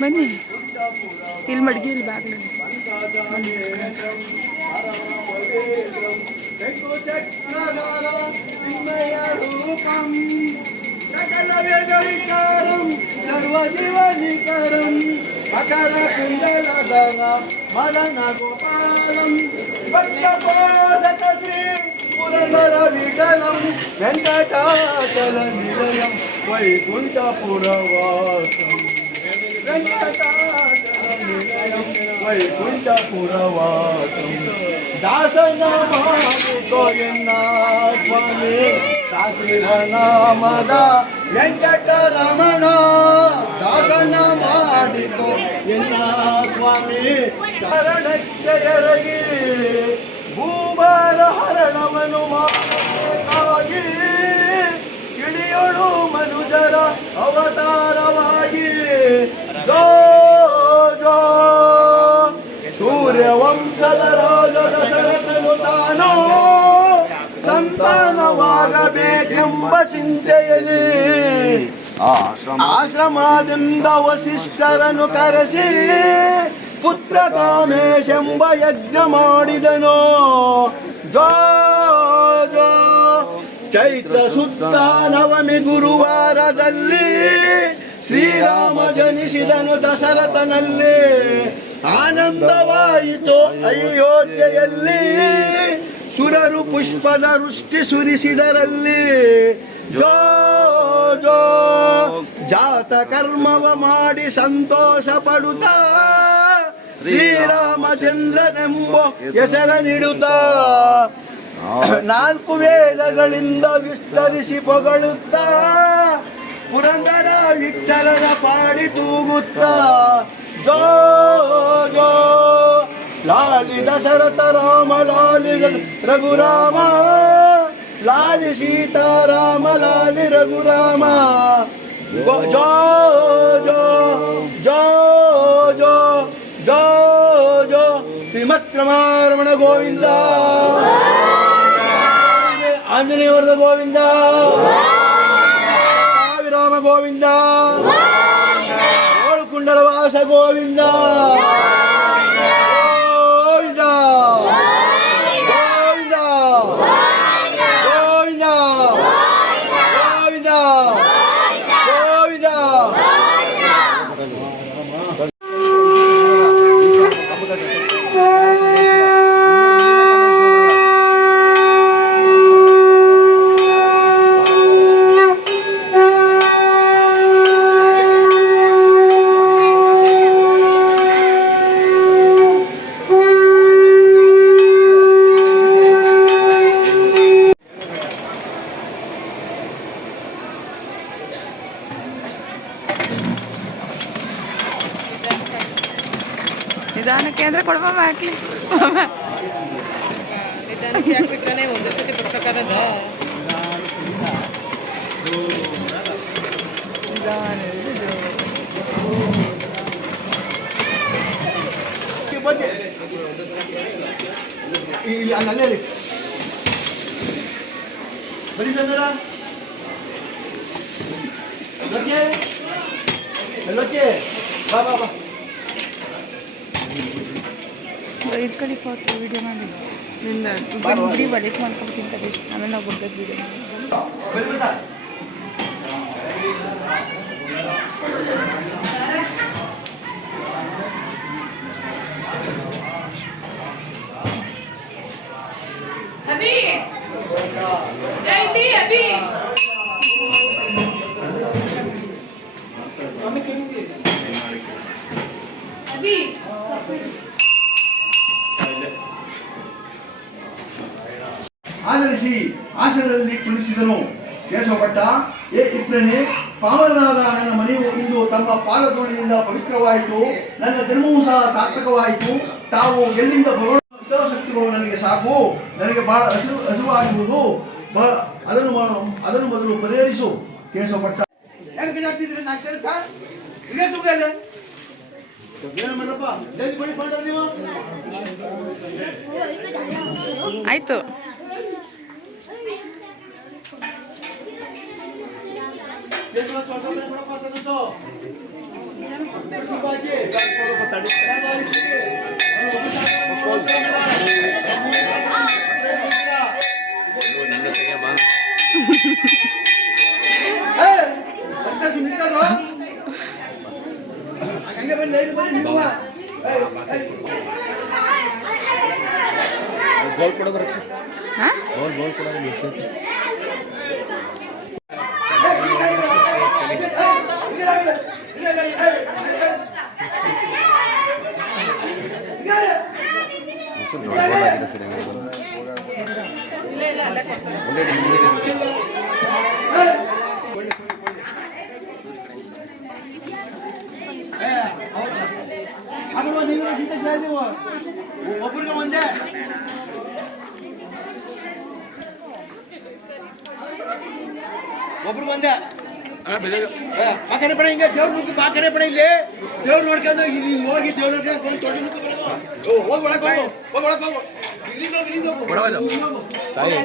ಬನ್ನಿ ಇಲ್ಲಿ ಮಡಗಿ ಇಲ್ಲಿ ಬಾಗ್ಲು ಸರ್ವಜೀವನಿಕರಂ ಅಕರ ಕುಂಡಲಧರ ಮದನ ಗೋಪಾಲಂ ಭಕ್ತಪೋಷಕ ಶ್ರೀ ಪುರಂದರ ವಿಠಲಂ ವೆಂಕಟಾಚಲ ನಿಲಯಂ ವೈಕುಂಠಪುರವಾಸಂ వైకుంఠపురవాసం దాసనామామి దాసనామద వెంకటరమణ దాసనామాడికో ఎన్న స్వామి శరణయ్యరగి భూమర హరణ ಜೋ ಜೋ ಸೂರ್ಯವಂಶದ ರಾಜ ದಶರಥನು ತಾನೋ ಸಂತಾನವಾಗಬೇಕೆಂಬ ಚಿಂತೆಯಲ್ಲಿ ಆಶ್ರಮದಿಂದ ವಸಿಷ್ಠರನ್ನು ಕರೆಸಿ ಪುತ್ರ ಕಾಮೇಶೆಂಬ ಯಜ್ಞ ಮಾಡಿದನು ಜೋ ಜೋ ಚೈತ್ರ ಶುದ್ಧ ನವಮಿ ಗುರುವಾರದಲ್ಲಿ ಶ್ರೀರಾಮ ಜನಿಸಿದನು ದಶರಥನಲ್ಲಿ ಆನಂದವಾಯಿತು ಅಯೋಧ್ಯೆಯಲ್ಲಿ. ಸುರರು ಪುಷ್ಪದ ವೃಷ್ಟಿ ಸುರಿಸಿದರಲ್ಲಿ. ಜೋ, ಜಾತ ಕರ್ಮವ ಮಾಡಿ ಸಂತೋಷ ಪಡುತ್ತಾ ಶ್ರೀರಾಮಚಂದ್ರನೆಂಬ ಹೆಸರ ನೀಡುತ್ತಾ. ನಾಲ್ಕು ವೇದಗಳಿಂದ ವಿಸ್ತರಿಸಿ ಪೊಗಳುತ್ತಾ. ಪುರಂದರ ವಿಠಲನ ಪಾಡಿ ತೂಗುತ್ತಾ ಜೋ ಜೋ ಲಾಲಿ ದಶರಥ ರಾಮ ಲಾಲಿ ರಘುರಾಮ ಲಾಲಿ ಸೀತಾರಾಮ ಲಾಲಿ ರಘುರಾಮ ಗೋ- ಜೋ ಜೋ ಜೋ ಜೋ ಜೋ ಜೋ ಶ್ರೀಮತ್ಕ್ರಮಾರಮಣ ಗೋವಿಂದ ಆಂಜನೇಯವರದ ಗೋವಿಂದ రామ గోవిందా. కోడుకుండల వాస గోవిందా. ನಿಧಾನಕ್ಕೆ ಅಂದ್ರೆ ಕೊಡ್ಬಮ್ಮ ಹಾಕ್ಲಿ ನಿಧಾನಕ್ಕೆ ಯಾಕೆ ಬಿಟ್ಟಾನೆ ಒಂದೇ ಸತಿ ಬರ್ಸಕ್ಕಾಗದ ಬಂದೆ ಇಲ್ಲಿ ಅಲ್ಲೇ ರೀ ಬರೀ ಸಮೀರ ಲೋಕೆ ಲೋಕೆ ಬಾ ಬಾ ಬಾ ಇದು ಕಡೆ ಫೋಟೋ ವಿಡಿಯೋ ಮಾಡಿ ನಿನ್ನ ಬಳಿಕ್ ಮಾಡ್ಕೊಂಡು ತಿಂತಾರೆ ಆಮೇಲೆ ನಾವು ಬಿಡ್ಬೇಕು ವಿಡಿಯೋ ಆಧರಿಸಿ ಆಸನದಲ್ಲಿ ಕುಳಿಸಿದನು ಕೇಶವಭಟ್ಟ ಏ ಇಬ್ಬನೇ ಪಾವನರಾದ ನನ್ನ ಮನೆಯು ಇಂದು ತಮ್ಮ ಪಾದತೋಳಿಯಿಂದ ಪವಿತ್ರವಾಯಿತು. ನನ್ನ ಜನ್ಮವೂ ಸಹ ಸಾರ್ಥಕವಾಯಿತು. ತಾವು ಎಲ್ಲಿಂದ ಬರೋಣ ಇತರ ಶಕ್ತಿಗಳು ನನಗೆ ಸಾಕು. ನನಗೆ ಬಹಳ ಹಸಿರು ಹಸಿವಾಗುವುದು. ಬಹಳ ಅದನ್ನು ಅದನ್ನು ಮೊದಲು ಪರಿಹರಿಸು. ಕೇಶವಭಟ್ಟ ಆಯ್ತು. ಏಯ್! ಮತ್ತೆ ನಿಂತ್ಕೊಳ್ಳೋ. ಹಂಗೆ ಬನ್ನಿ, ಲೈನ್ ಬನ್ನಿ, ನೀವು ಒಬ್ಬರಿಗೆ ಒಂದೇ ಒಬ್ರಿಗೆ ಒಂದೇ ಹಿಂಗ ಪಡ ಹಿಂಗೆ ದೇವ್ರ ಮುಖ ಕಡೆ ಪಡ ಇಲ್ಲಿ ದೇವ್ರು ನೋಡ್ಕೊಂಡು ಇಲ್ಲಿ ಹೋಗಿ ದೇವ್ರ ನೋಡ್ಕೊಂಡು ಬಂದು ತೊಡೆ ಮುಖ ಬರೋದು. ಓ, ಹೋಗಿ ಒಳಗೆ ಹೋಗು ಹೋಗಿ ಒಳಗೆ ಹೋಗು ಇಲ್ಲಿಂದ ಹೋಗಿ ಇಲ್ಲಿಂದ ಹೋಗು ಹೋಗು. ತಾಯಿ.